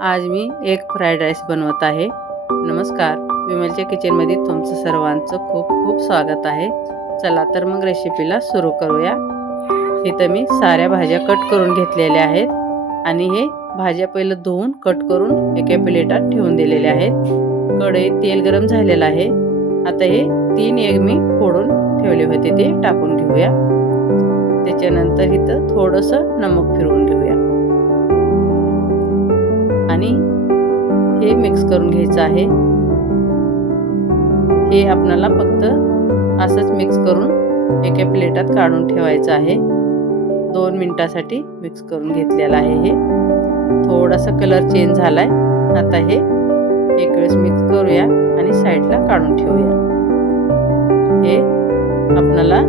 आज मी एक fried rice बनवत आहे। नमस्कार, विमलच्या किचनमध्ये तुमचं सर्वांचं खूप खूप स्वागत आहे। चला तर मग रेसिपीला सुरू करूया। इथं मी साऱ्या भाज्या कट करून घेतलेल्या आहेत आणि हे भाज्या पहिलं धुवून कट करून एका प्लेटात ठेवून दिलेल्या आहेत। कढईत तेल गरम झालेलं आहे। आता हे 3 एग मी फोडून ठेवले होते ते टाकून घेऊया। त्याच्यानंतर इथं थोडंसं नमक फिरवून घेऊया आणि हे मिक्स करून घ्यायचं आहे। हे आपल्याला फक्त असंच मिक्स करून एका प्लेटात काढून ठेवायचं आहे। 2 मिनिटांसाठी मिक्स करून घेतलेलं आहे। हे थोडासा कलर चेंज झालाय। आता हे एक वेळेस मिक्स करूया आणि साईडला काढून ठेवूया। हे आपल्याला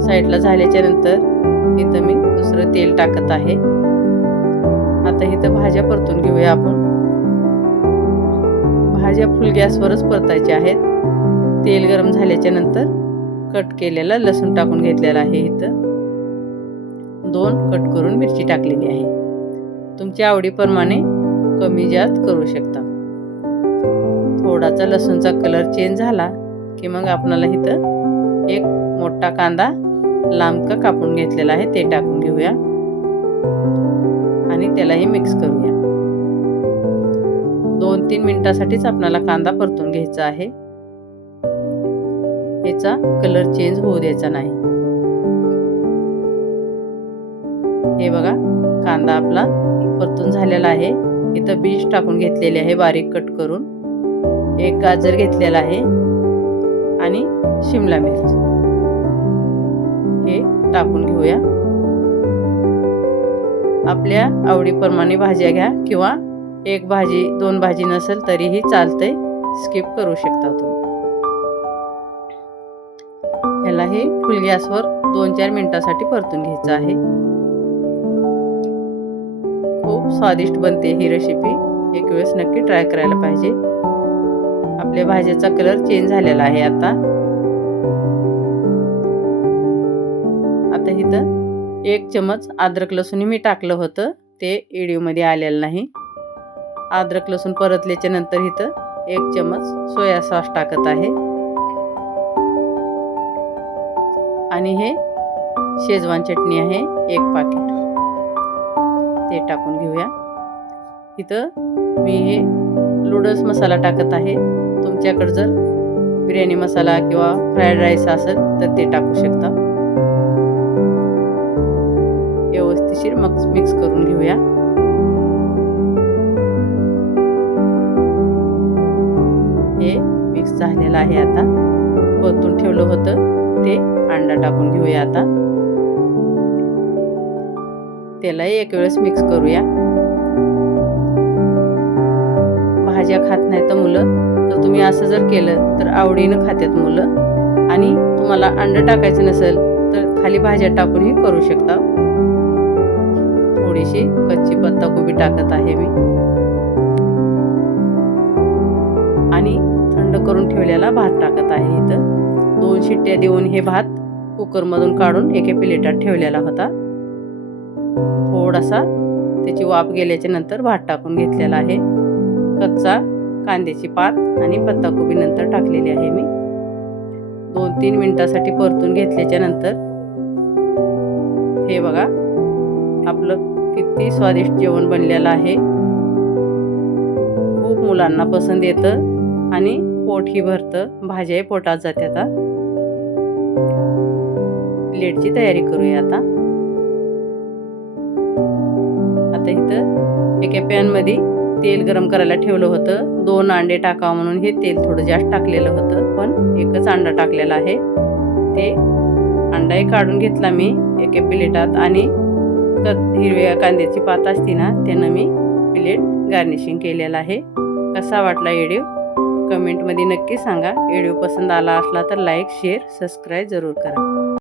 साईडला झाल्याच्या नंतर इथं मी दुसरं तेल टाकत आहे। आता इथं भाज्या परतून घेऊया आपण। भाज्या फुल गॅसवरच परतायच्या आहेत। तेल गरम झाल्याच्या नंतर कट केलेला लसूण टाकून घेतलेला आहे। इथं 2 कट करून मिरची टाकलेली आहे। तुमच्या आवडीप्रमाणे कमी जास्त करू शकता। थोडासा लसूणचा कलर चेंज झाला की मग आपल्याला इथं एक मोठा कांदा लांब कापून घेतलेला आहे ते टाकून घेऊया आणि त्यालाही मिक्स करूया। 2-3 मिनिटांसाठीच आपल्याला कांदा परतून घ्यायचा आहे। याचा कलर चेंज होऊ द्यायचा नाही। हे बघा, कांदा आपला परतून झालेला आहे। इथं बीज टाकून घेतलेले आहे बारीक कट करून। एक गाजर घेतलेला आहे आणि शिमला मिरची हे टाकून घेऊया। आपल्या आवडीप्रमाणे भाज्या घ्या किंवा एक भाजी 2 भाजी नसेल तरीही चालतंय, स्किप करू शकता तुम्ही। ह्याला हे फुल गॅसवर 2-4 मिनिटांसाठी परतून घ्यायचं आहे। खूप स्वादिष्ट बनते ही रेसिपी, एक वेळेस नक्की ट्राय करायला पाहिजे। आपल्या भाज्याचा कलर चेंज झालेला आहे। आता इथं 1 चमच अद्रक लसूण मी टाकलं होतं, ते व्हिडिओमध्ये आलेलं नाही। अद्रक लसूण परतल्याच्या नंतर इथं 1 चमच सोया सॉस टाकत आहे आणि हे शेजवान चटणी आहे 1 पाकीट, ते टाकून घेऊया। इथं मी हे नूडल्स मसाला टाकत आहे। तुमच्याकडे जर बिर्याणी मसाला किंवा फ्राईड राईस असेल तर ते टाकू शकता। व्यवस्थित मिक्स करून घेऊया। हे मिक्स झालेलं आहे। आता परतून ठेवलं होतं ते अंडा टाकून घेऊया। आता त्यालाही एक वेळेस मिक्स करूया। भाज्या खात नाही तर मुलं, तर तुम्ही असं जर केलं तर आवडीनं खातात मुलं। आणि तुम्हाला अंडा टाकायचं नसेल तर खाली भाज्या टाकूनही करू शकता। थोडीशी कच्ची पत्ताकोबी टाकत आहे मी आणि थंड करून ठेवलेला भात टाकत आहे। इथं 2 शिट्ट्या देऊन हे भात कुकरमधून काढून एका प्लेटात ठेवलेला होता। थोडासा त्याची वाफ गेल्याच्या नंतर भात टाकून घेतलेला आहे। कच्चा कांद्याची पात आणि पत्ताकोबी नंतर टाकलेली आहे मी। 2-3 मिनिटांसाठी परतून घेतल्याच्या नंतर हे बघा, आपलं किती स्वादिष्ट जेवण बनलेलं आहे। खूप मुलांना पसंत येतं आणि पोटही भरतं, भाज्याही पोटात जातात। प्लेटची तयारी करूया। आता इथं एका पॅनमध्ये तेल गरम करायला ठेवलं होतं। 2 अंडे टाकावं म्हणून हे तेल थोडं जास्त टाकलेलं होतं, पण एकच अंडा टाकलेला आहे। ते अंडाही काढून घेतला मी एका प्लेटात आणि हिरव्या कांद्याची पात असती ना, त्यानं मी प्लेट गार्निशिंग केलेलं आहे। कसा वाटला व्हिडिओ कमेंटमध्ये नक्की सांगा। व्हिडिओ पसंत आला असला तर लाईक, शेअर, सबस्क्राईब जरूर करा।